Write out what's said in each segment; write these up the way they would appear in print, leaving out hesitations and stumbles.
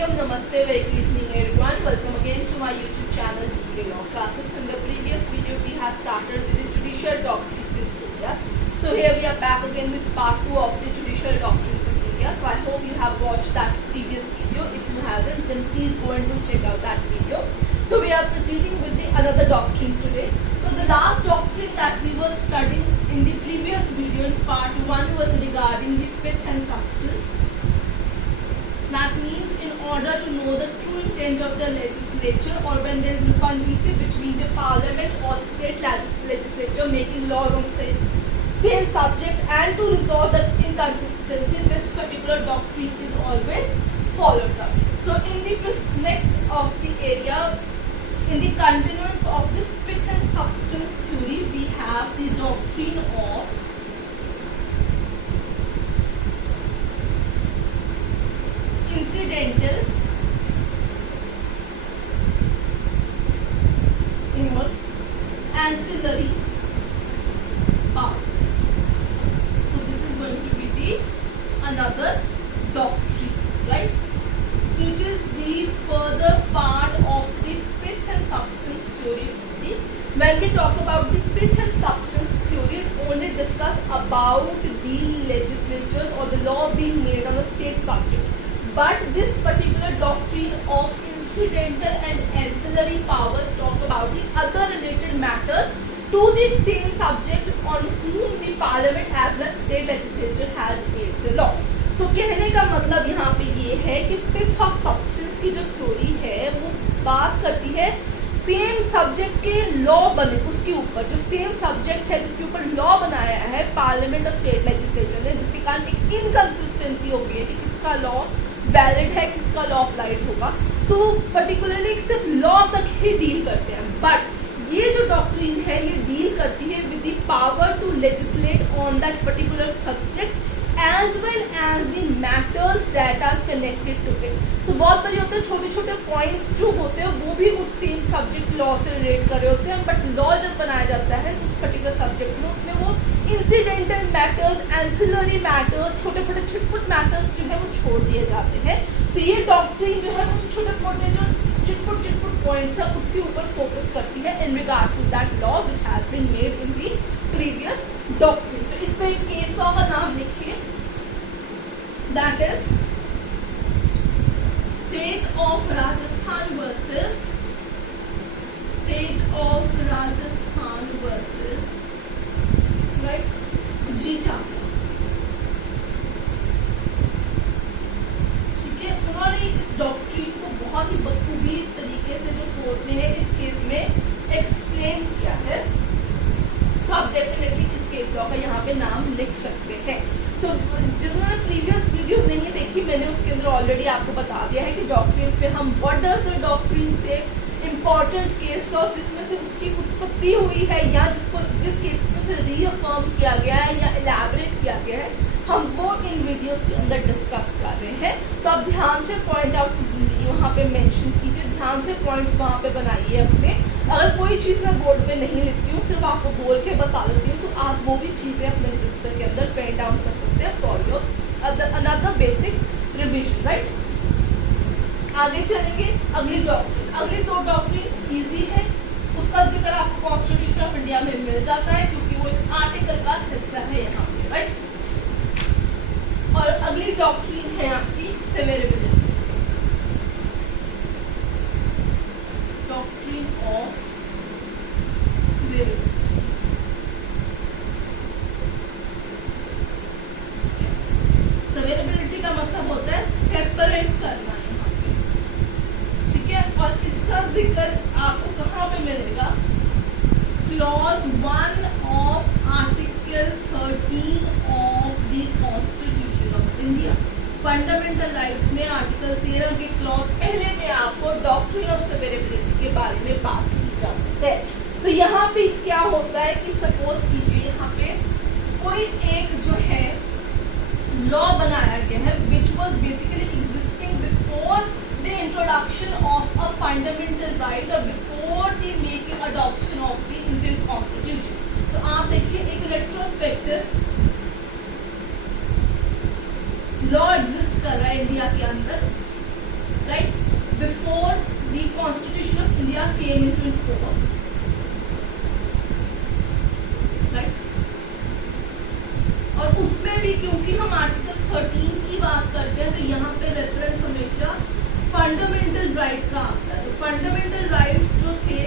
Hariom Namaste, very good evening everyone. Welcome again to my YouTube channel GK Law Classes. In the previous video we have started with the judicial doctrines in India. So here we are back again with part 2 of the judicial doctrines in India. So I hope you have watched that previous video. If you hasn't, then please go and do check out that video. So we are proceeding with the another doctrine today. So the last doctrine that we were studying in the previous video in part 1 was regarding the pith and substance. That means in order to know the true intent of the legislature, or when there is repugnancy between the parliament or the state legislature making laws on the same subject, and to resolve that inconsistency, this particular doctrine is always followed up. So in the next of the area, in the continuance of this pith and substance theory, we have the doctrine of incidental or ancillary powers. So this is going to be the another doctrine, right? So it is the further part of the pith and substance theory. When we talk about the pith and substance theory, it only discuss about the legislatures or the law being made on the same subject. But this particular doctrine of incidental and ancillary powers talk about the other related matters to the same subject on whom the parliament as well as state legislature has made the law. So कहने का मतलब यहाँ पे ये है कि pith और substance की जो थ्योरी है वो बात करती है सेम सब्जेक्ट के लॉ बने उसके ऊपर, जो सेम सब्जेक्ट है जिसके ऊपर लॉ बनाया है पार्लियामेंट और स्टेट लेजिस्लेचर ने, जिसके कारण एक इनकंसिस्टेंसी हो गई है कि किसका लॉ वैलिड है, किसका लॉ अप्लाइड होगा. सो पर्टिकुलरली सिर्फ लॉ तक ही डील करते हैं. बट ये जो डॉक्ट्रिन है ये डील करती है with the power to legislate on that particular subject as well as the matters that are connected to it. So बहुत बारी होता है छोटे छोटे पॉइंट्स जो होते हैं वो भी उस सेम सब्जेक्ट लॉ से रिलेट कर रहे होते हैं, बट लॉ जब बनाया जाता है उस पर्टिकुलर सब्जेक्ट में उसमें वो इंसिडेंटल मैटर्स, एंसिलरी मैटर्स, छोटे छोटे छिटपुट मैटर्स जो है वो छोड़ दिए जाते हैं. तो ये डॉक्ट्रिन जो है वो छोटे छोटे जो चिटपुट पॉइंट्स है उसके ऊपर फोकस करती है in regard to that law which has been made in the previous doctrine. तो इसमें एक केस लॉ का नाम लिखिए, that is State of Rajasthan versus right जीजा. ठीक है, उन्होंने इस डॉक्ट्रिन को बहुत ही बखूबी तरीके से जो कोर्ट ने इस केस में एक्सप्लेन किया है, तो आप डेफिनेटली इस केस लॉ का यहाँ पे नाम लिख सकते हैं. सो जिन्होंने प्रीवियस वीडियो नहीं देखी, मैंने उसके अंदर ऑलरेडी आपको बता दिया है कि डॉक्ट्रिन्स में हम व्हाट डज द डॉक्ट्रिन से इम्पॉर्टेंट केस लॉस जिसमें से उसकी उत्पत्ति हुई है या जिस केस में से रीअफर्म किया गया है या इलैबोरेट किया गया है, हम वो इन वीडियोस के अंदर डिस्कस कर रहे हैं. तो आप ध्यान से पॉइंट आउट वहाँ पे मेंशन कीजिए, ध्यान से पॉइंट्स वहाँ पे बनाइए अपने. अगर कोई चीज़ मैं बोर्ड पे नहीं लिखती हूँ, सिर्फ आपको बोल के बता देती हूँ, तो आप वो भी चीज़ें अपने रजिस्टर के अंदर पेंट आउट कर सकते हैं for your another basic revision, right. आगे चलेंगे. अगली दो डॉक्ट्रिन्स इजी है, उसका जिक्र आपको कॉन्स्टिट्यूशन ऑफ इंडिया में मिल जाता है क्योंकि वो एक आर्टिकल का हिस्सा है यहाँ पे, राइट. और अगली डॉक्ट्रिन है आपकी सेवेरेबिलिटी, डॉक्ट्रिन ऑफ सेवेरेबिलिटी. सेवेरेबिलिटी का मतलब होता है सेपरेट करना यहाँ पे, ठीक है. और इसका जिक्र आपको कहाँ पे मिलेगा? Clause 1 of article 13 of the constitution of India. Fundamental rights में आर्टिकल 13 के क्लॉज पहले में आपको डॉक्ट्रिन ऑफ सेवेरेबिलिटी के बारे में बात की जाती है. तो यहाँ पे क्या होता है कि सपोज कीजिए यहाँ पे कोई एक जो है लॉ बनाया गया है which was basically existing before the introduction of a fundamental right और before the making adoption of the Indian constitution. तो आप देखिए एक रेट्रोस्पेक्टिव लॉ एग्जिस्ट कर रहा है इंडिया के अंदर, राइट. हमेशा फंडामेंटल राइट का आता है। तो फंडामेंटल राइट्स जो थे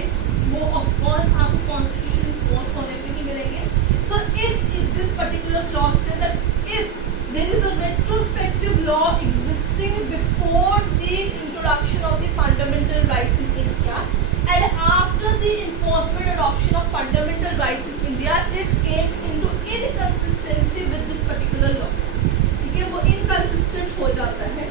वो ऑफ कोर्स आपको कॉन्स्टिट्यूशन इन्फोर्स होने पे ही मिलेंगे। So if this particular clause say that if there is a retrospective law existing before the introduction of the fundamental rights in India and after the enforcement adoption of fundamental rights in India, it came into inconsistency with this particular law। ठीक है, वो inconsistent हो जाता है,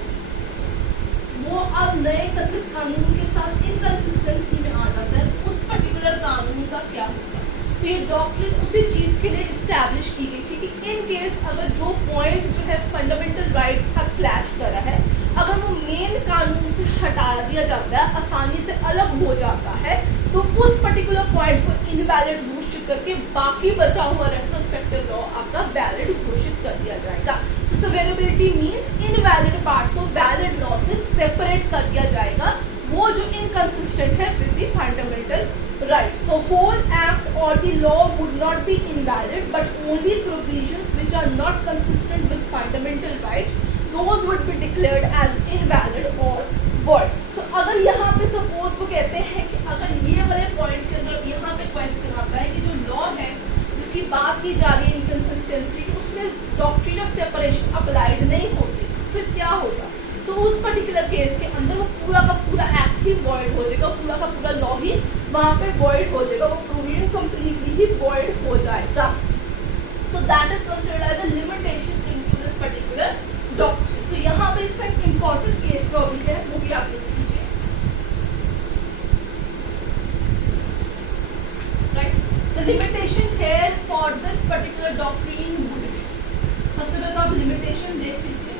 वो अब नए कथित कानून के साथ inconsistency में आ जाता है। तो उस particular कानून का क्या होगा? तो ये डॉक्ट्रिन उसी चीज़ के लिए इस्टेब्लिश की गई थी कि इन केस अगर जो पॉइंट जो है फंडामेंटल राइट के साथ क्लैश कर रहा है, अगर वो मेन कानून से हटा दिया जाता है, आसानी से अलग हो जाता है, तो उस पर्टिकुलर पॉइंट को इनवैलिड घोषित करके बाकी बचा हुआ रेट्रोस्पेक्टिव लॉ आपका वैलिड घोषित कर दिया जाएगा। सो सवेरेबिलिटी मीन्स इनवैलिड पार्ट को वैलिड लॉ से सेपरेट कर दिया जाएगा, वो जो इनकंसिस्टेंट है with the fundamental rights। So whole act or the law would not be invalid, but only provisions which are not consistent with fundamental rights, those would be declared as invalid or void। So अगर यहाँ पे suppose वो कहते हैं कि अगर ये वाले point के अंदर यहाँ पे question आता है कि जो law है जिसकी बात की जा रही है inconsistency की, उसमें doctrine of separation applied नहीं होती, फिर क्या होगा? सो उस पर्टिकुलर केस के अंदर वो पूरा का पूरा एक्ट ही वॉइड हो जाएगा, पूरा का पूरा लॉ ही वहाँ पे वॉइड हो जाएगा, वो प्रोविजन कंप्लीटली ही वॉइड हो जाएगा। So that is considered as a limitation into this particular doctrine. तो यहाँ पे इसका एक इम्पॉर्टेंट केस लॉ भी है, वो भी आप देख लीजिए। Right, the limitation here for this particular doctrine would be, सबसे पहले तो आप लिमिटेशन देख लीजिए।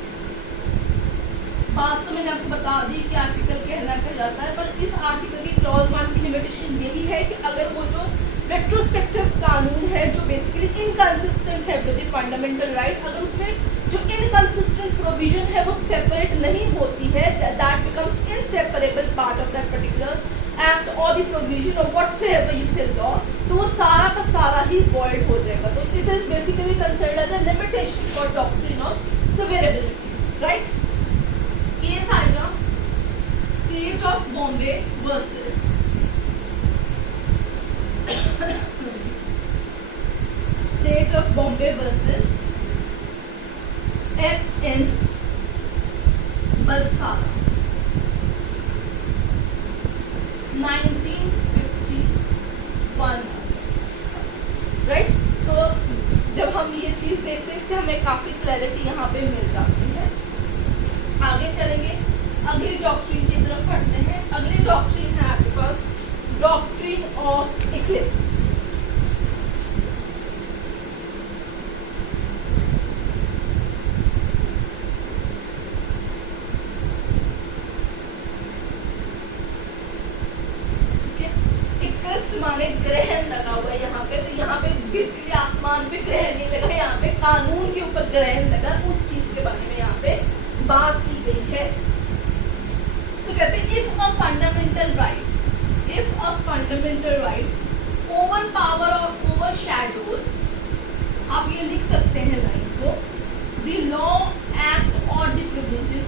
बात तो मैंने आपको बता दी कि आर्टिकल कहना क्या जाता है, पर इस आर्टिकल की क्लॉज 1 की लिमिटेशन यही है कि अगर वो जो रेट्रोस्पेक्टिव कानून है जो बेसिकली इनकंसिस्टेंट है विद द फंडामेंटल राइट, अगर उसमें जो इनकंसिस्टेंट प्रोविजन है वो सेपरेट नहीं होती है, that becomes inseparable part of that particular act और the provision of whatsoever you say law, तो वो सारा का सारा ही वॉइड हो जाएगा। तो it is basically considered as a limitation for doctrine of severability. Right, case आएगा state of Bombay versus state of Bombay versus FN Balsara 1951। Right, so जब हम ये चीज़ देखते हैं इससे हमें काफ़ी क्लैरिटी यहाँ पे मिल जाती है। आगे चलेंगे, अगली डॉक्ट्रिन की तरफ पढ़ते हैं। अगली डॉक्ट्रिन है आपके पास डॉक्ट्रिन ऑफ इक्लिप्स। ठीक है, इक्लिप्स माने ग्रहण लगा हुआ है यहाँ पे, तो यहाँ पे बेसिकली आसमान पे ग्रहण नहीं लगा, यहाँ पे कानून के ऊपर ग्रहण लगा, उस चीज के बारे में यहाँ पे बात की गई है। सो कहते हैं if a fundamental right over power और ओवर शैडोज, आप ये लिख सकते हैं लाइन को, द लॉ एक्ट और the provision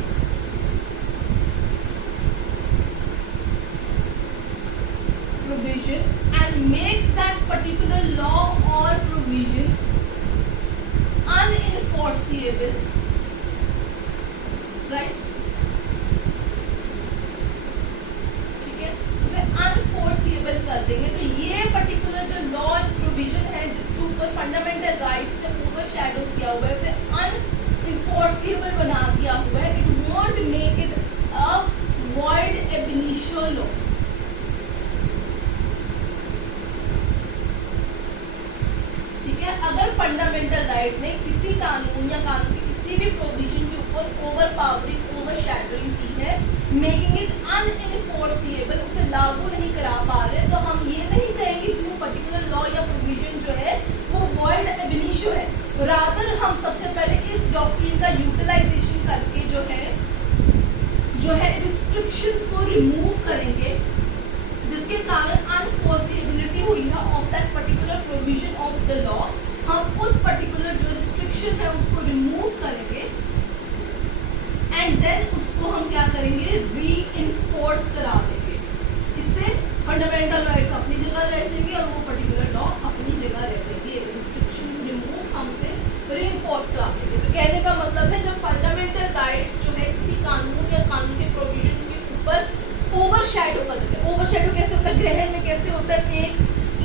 and makes that particular law or provision unenforceable, right? ठीक है, उसे अनफोर्सिएबल कर देंगे, तो ये पर्टिकुलर जो लॉ एंड प्रोविजन है जिसके ऊपर फंडामेंटल राइट्स ने ओवर शैडो किया हुआ है, उसे अनइंफोर्सिएबल बना दिया हुआ है। It won't make it a void एब इनिशियो लॉ। अगर फंडामेंटल राइट ने किसी कानून या कानून के किसी भी प्रोविजन के ऊपर ओवर पावरिंग, ओवर शैडोइंग की है, मेकिंग इट अनइंफोर्सिएबल, उसे लागू नहीं करा पा रहे, तो हम ये नहीं कहेंगे कि वो पर्टिकुलर लॉ या प्रोविजन जो है वो वॉइड एब इनिशियो है। रादर हम सबसे पहले इस डॉक्ट्रिन का यूटिलाइजेशन करके जो है रिस्ट्रिक्शंस को रिमूव करेंगे, जिसके कारण अनफोर्सिबिलिटी हुई है of that particular provision of the law. हम उस पर्टिकुलर जो रिस्ट्रिक्शन है उसको रिमूव करेंगे एंड देन उसको हम क्या करेंगे, करेंगे, री इन्फोर्स करा देंगे। इससे फंडामेंटल राइट्स अपनी जगह रह जाएंगे और वो पर्टिकुलर लॉ अपनी जगह रह जाएंगे। रिस्ट्रिक्शंस रिमूव हमसे री इन्फोर्स करा देंगे। तो कहने का मतलब है जब फंडामेंटल राइट्स जो है किसी कानून या कानून के प्रोविजन के ऊपर ओवरशैडो कर देते हैं। ओवरशैडो कैसे होता है, ग्रहण में कैसे होता है, एक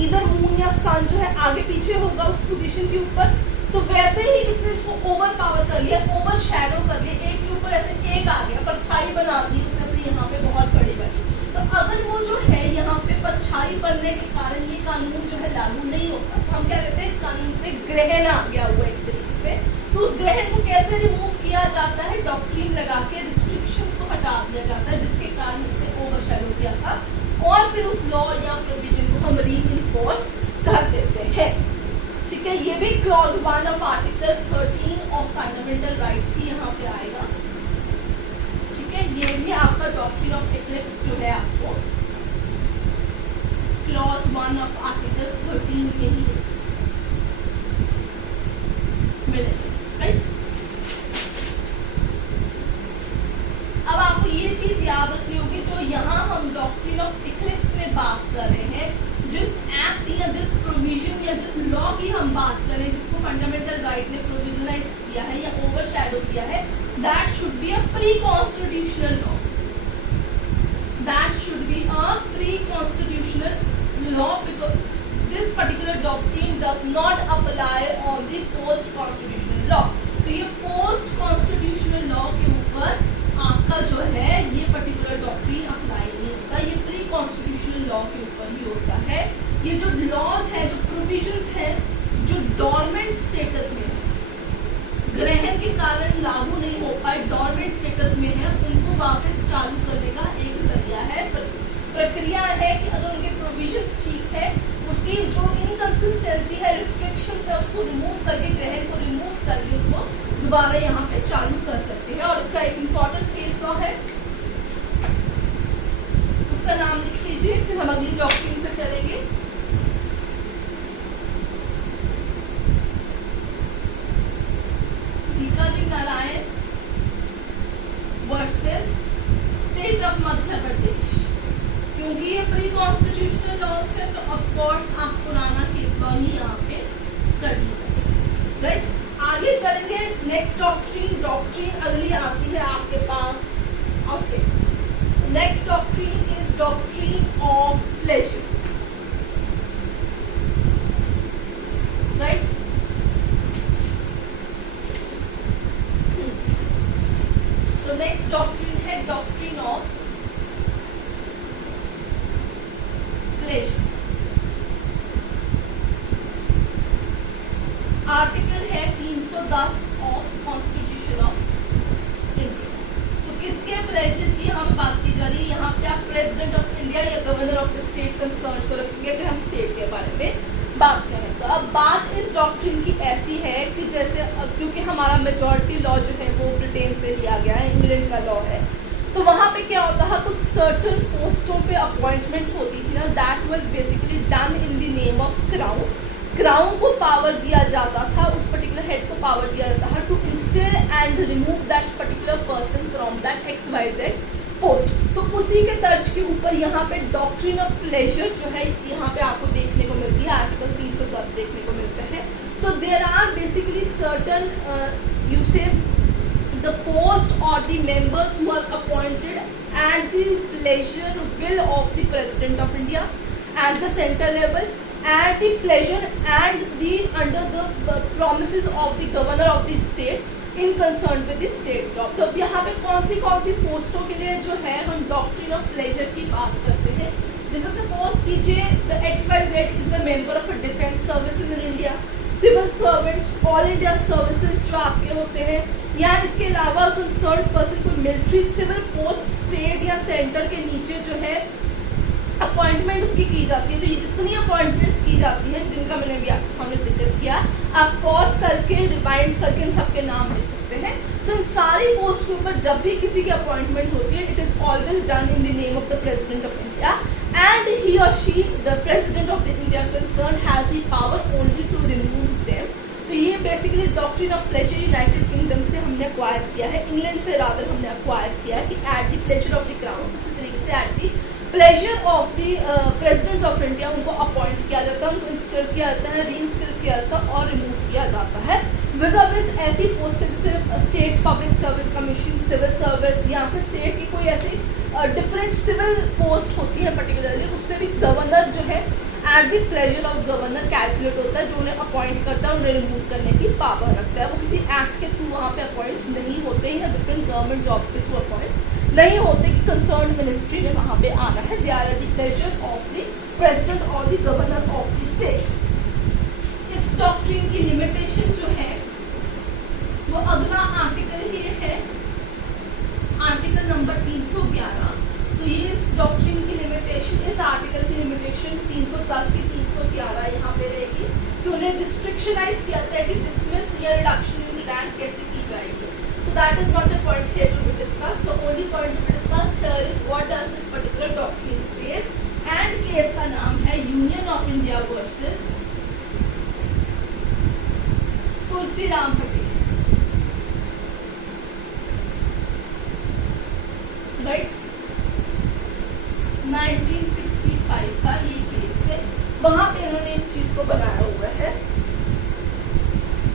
इधर मून या सन जो है आगे पीछे होगा उस पोजीशन के ऊपर, तो वैसे ही इसने इसको ओवर पावर कर लिया, ओवर शैडो कर लिया, एक के ऊपर ऐसे एक आ गया, परछाई बना दी उसने अपनी यहाँ पे बहुत बड़ी बनी। तो अगर वो जो है यहाँ पे परछाई बनने के कारण ये कानून जो है लागू नहीं होता, तो हम क्या कहते हैं इस कानून पे ग्रहण आ गया हुआ एक तरीके से। तो उस ग्रहण को कैसे रिमूव किया जाता है, डॉक्ट्रिन लगा के रिस्ट्रिक्शंस को हटा दिया जाता है जिसके कारण इसने ओवर शैडो किया था, और फिर उस लॉ या प्रोविजन को हम री इन्फोर्स कर देते हैं। ठीक है, ये भी clause 1 of article 13 of fundamental rights ही यहाँ पे आएगा। ठीक है, ये भी आपका डॉक्ट्रिन ऑफ इक्लिप्स जो है आपको क्लॉज 1 ऑफ आर्टिकल 13 में ही मिलेगा, राइट। अब आपको ये चीज याद रखनी होगी, जो यहाँ हम डॉक्ट्रिन ऑफ इक्लिप्स में बात कर रहे हैं, जिस एक्ट या जिस प्रोविजन या जिस लॉ की हम बात करें जिसको फंडामेंटल राइट ने प्रोविजनाइज किया है या ओवरशैडो किया है, that should be a pre constitutional law, that should be a pre constitutional law, because this particular doctrine does not apply on the post constitutional law. तो ये पोस्ट कॉन्स्टिट्यूशनल लॉ के ऊपर आपका जो है ये पर्टिकुलर डॉक्ट्रिन अप्लाई नहीं होता, ये प्री कॉन्स्टिट्यूशनल लॉ के ऊपर ही होता है। ये जो लॉज हैं, जो प्रोविजंस हैं, जो डॉर्मेंट स्टेटस में है, ग्रहण के कारण लागू नहीं हो पाए, डॉर्मेंट स्टेटस में है, उनको वापस चालू करने का एक जरिया है, प्रक्रिया है कि अगर उनके प्रोविजंस ठीक है, उसकी जो इनकंसिस्टेंसी है, रिस्ट्रिक्शंस है, उसको रिमूव करके, ग्रहण को रिमूव करके उसको दोबारा यहाँ पे चालू कर सकते हैं। और इसका एक इम्पॉर्टेंट केस लॉ है, उसका नाम लिख लीजिए, फिर हम अगली डॉक्ट्रिन पे चलेंगे। Bhikaji Narayan versus state of Madhya Pradesh. क्योंकि ये प्री कॉन्स्टिट्यूशनल लॉज है तो ऑफ कोर्स आप पुराना केस लॉ ही यहाँ पे स्टडी करेंगे, राइट। आगे चलेंगे, नेक्स्ट डॉक्ट्रिन, डॉक्ट्रिन अगली आती है आपके पास, okay. Next doctrine is doctrine of pleasure, right. तो नेक्स्ट डॉक्ट्रिन है डॉक्ट्रिन ऑफ प्लेजर। आर्टिकल है 310 ऑफ कॉन्स्टिट्यूशन ऑफ इंडिया। तो किसके प्लेजर की हम बात की जा रही है, यहाँ पे आप प्रेसिडेंट ऑफ इंडिया या governor of the state concern को रखेंगे अगर हम स्टेट के बारे में बात करें। तो अब बात इस डॉक्ट्रिन की ऐसी है कि जैसे क्योंकि हमारा मेजॉरिटी लॉ जो है वो ब्रिटेन से लिया गया है, इंग्लैंड का लॉ है, तो वहाँ पे क्या होता है, कुछ सर्टन पोस्टों पे अपॉइंटमेंट होती थी ना, that was basically done in the name of crown. Crown को पावर दिया जाता था, उस पर्टिकुलर हेड को पावर दिया जाता था to install and remove that particular person from that XYZ post. तो उसी के तर्ज के ऊपर यहाँ पे डॉक्ट्रिन ऑफ प्लेजर जो है यहाँ पे आपको देखने को मिलती है, आर्टिकल 310 देखने को मिलता है। So there are basically certain you say the post or the members who are appointed at the pleasure will of the President of India at the central level, at the pleasure and the under the promises of the governor of the state in concern with the state job। तो यहाँ पे कौन सी पोस्टों के लिए जो है हम doctrine of pleasure की बात करते हैं। जैसे सपोज कीजिए the XYZ is the member of a defense services in India, civil servants, all India services जो आपके होते हैं, या इसके अलावा कंसर्न पर्सन को मिलिट्री सिविल पोस्ट स्टेट या सेंटर के नीचे जो है अपॉइंटमेंट उसकी की जाती है। तो ये जितनी अपॉइंटमेंट्स की जाती हैं जिनका मैंने अभी आपके सामने जिक्र किया, आप पॉज करके रिवाइंड करके इन सबके नाम लिख सकते हैं। सो इन सारी पोस्ट के ऊपर जब भी किसी की अपॉइंटमेंट होती है, it is always done in the name of the president of India and he or she the president of the India concerned has the power only to remove them। तो ये basically doctrine of pleasure United kingdom से हमने हमने acquire किया है, England से rather हमने acquire किया है कि eight the pleasure of the crown, इसी तरीके से eight the pleasure of the president of India उनको अपॉइंट किया जाता है, उनको इंस्टॉल किया जाता है, री इंस्टॉल किया जाता है और रिमूव किया जाता है। विज़ ऐसी पोस्ट जैसे state public service commission, civil service या फिर स्टेट की कोई ऐसी डिफरेंट सिविल पोस्ट होती है पर्टिकुलरली, उसमें भी गवर्नर जो है eight the pleasure of governor calculate होता है, जो उन्हें अपॉइंट करता है, उन्हें रिमूव करने की पावर रखता है। वो किसी एक्ट के थ्रू वहाँ पे अपॉइंट नहीं होते या डिफरेंट गवर्नमेंट जॉब्स के थ्रू अपॉइंट नहीं होते कि कंसर्न मिनिस्ट्री ने वहाँ पे आना है। They are at the pleasure of the president और the governor of the state. इस डॉक्ट्रिन की लिमिटेशन जो है वो अगला आर्टिकल ही है, आर्टिकल नंबर 311। तो ये इस डॉक्ट्रिन की लिमिटेशन, इस आर्टिकल की लिमिटेशन 310 की 311 यहाँ पे रहेगी कि उन्हें रिस्ट्रिक्शनाइज किया जाता है कि डिसमिस या रिडक्शन इन रैंक कैसे की जाएगी। So that is not the point here to be discussed. The only point to be discussed here is what does this particular doctrine says, and case का नाम है union of India versus Tulsiram Patel, right. 1965 का ये case है, वहां पे उन्होंने इस चीज को बनाया हुआ है,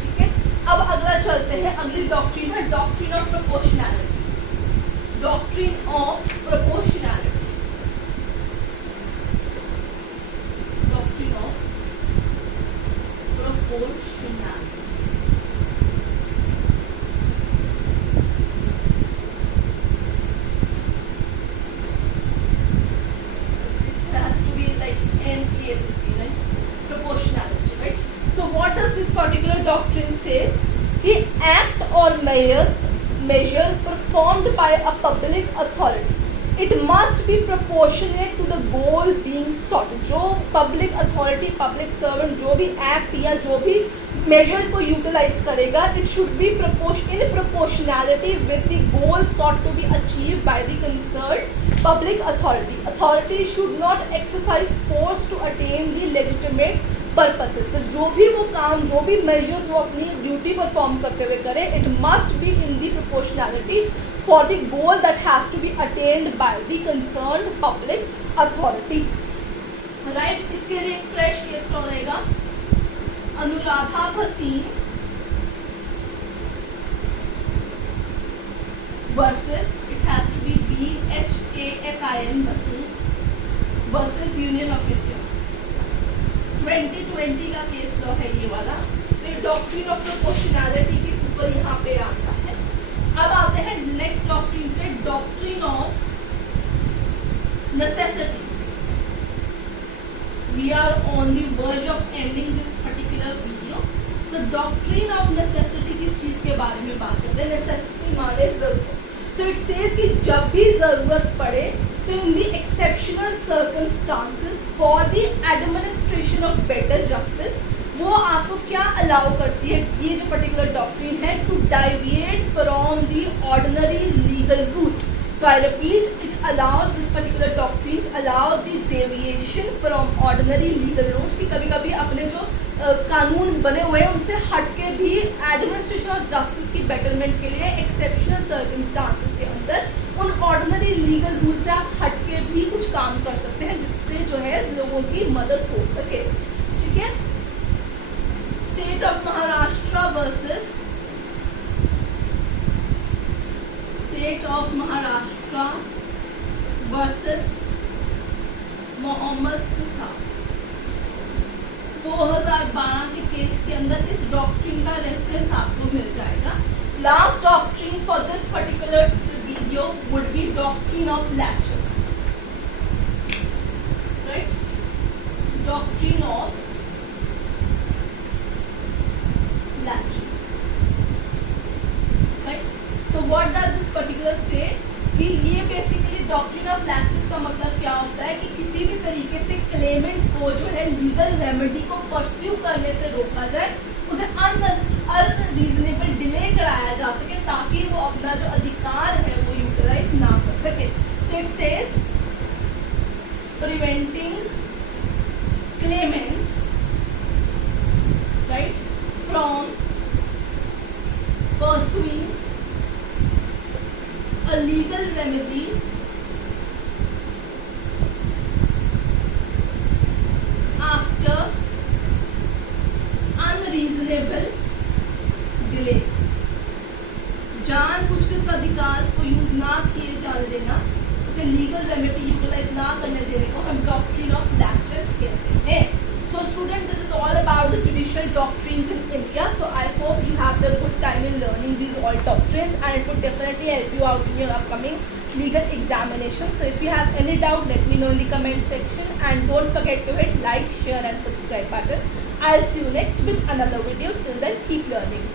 ठीक है। अब अगला चलते हैं, अगली डॉक्ट्रिन है doctrine of proportionality. Doctrine of proportionality, doctrine of proportionality. Particular doctrine says कि act or measure performed by a public authority, it must be proportionate to the goal being sought। जो public authority, public servant जो भी act या जो भी measure को utilize करेगा, it should be in proportionality with the goal sought to be achieved by the concerned public authority। Authority should not exercise force to attain the legitimate purposes. तो जो भी वो काम, जो भी मेजर्स वो अपनी ड्यूटी परफॉर्म करते हुए करें, it must be in the proportionality for the goal that has to be attained by the concerned public authority, right. इसके लिए एक फ्रेश केस कौन रहेगा, Anuradha Bhasin versus, it has to be BHASIN Bhasin versus Union of India. 2020 का case law है ये वाला। तो ये डॉक्ट्रिन ऑफ प्रोपोर्शनैलिटी के ऊपर यहाँ पे आता है। अब आते हैं नेक्स्ट डॉक्ट्रिन पे, doctrine of necessity. We are on the verge of ending this particular video. So doctrine of necessity किस चीज के बारे में बात करते हैं, नेसेसिटी माने जरूरत। सो इट सेज कि जब भी जरूरत पड़े, so in the exceptional circumstances for the administration of better justice, वो आपको क्या अलाउ करती है, ये जो पर्टिकुलर डॉक्ट्रिन है, to deviate from the ordinary legal rules. So I repeat, it allows, this particular doctrines allow the deviation from ordinary legal rules, कि कभी कभी अपने जो कानून बने हुए हैं उनसे हट के भी एडमिनिस्ट्रेशन ऑफ जस्टिस की बेटरमेंट के लिए एक्सेप्शनल सर्कमस्टांसेस के अंदर उन ऑर्डिनरी लीगल रूल से आप हट के भी कुछ काम कर सकते हैं, जिससे जो है लोगों की मदद हो सके, ठीक है। State of Maharashtra versus state of Maharashtra versus Mohammad हिसाब। 2012 के केस के अंदर इस डॉक्ट्रिन का रेफरेंस आपको मिल जाएगा। Last doctrine for this particular video would be doctrine of laches, right? Doctrine of laches, right? So what does this particular say? कि ये बेसिकली डॉक्ट्रिन ऑफ लैचेस का मतलब क्या होता है कि किसी भी तरीके से क्लेमेंट को जो है लीगल रेमेडी को परस्यू करने से रोका जाए, उसे अनरीजनेबल डिले कराया जा सके, ताकि वो अपना जो अधिकार है वो यूटिलाइज ना कर सके। So it says preventing Clement, right, from pursuing a legal remedy after unreasonable delays. जानबूझ के उसका अधिकार को यूज ना किए जाने देना, उसे लीगल रेमेडी यूटिलाइज ना करने देने को हम डॉक्ट्रिन ऑफ लैचेस कहते हैं. So student, this is all about the judicial doctrines in India. So I hope you have the good time in learning these all doctrines, and it would definitely help you out in your upcoming legal examination. So if you have any doubt, let me know in the comment section, and don't forget to hit like, share and subscribe button. I'll see you next with another video. Till then, keep learning.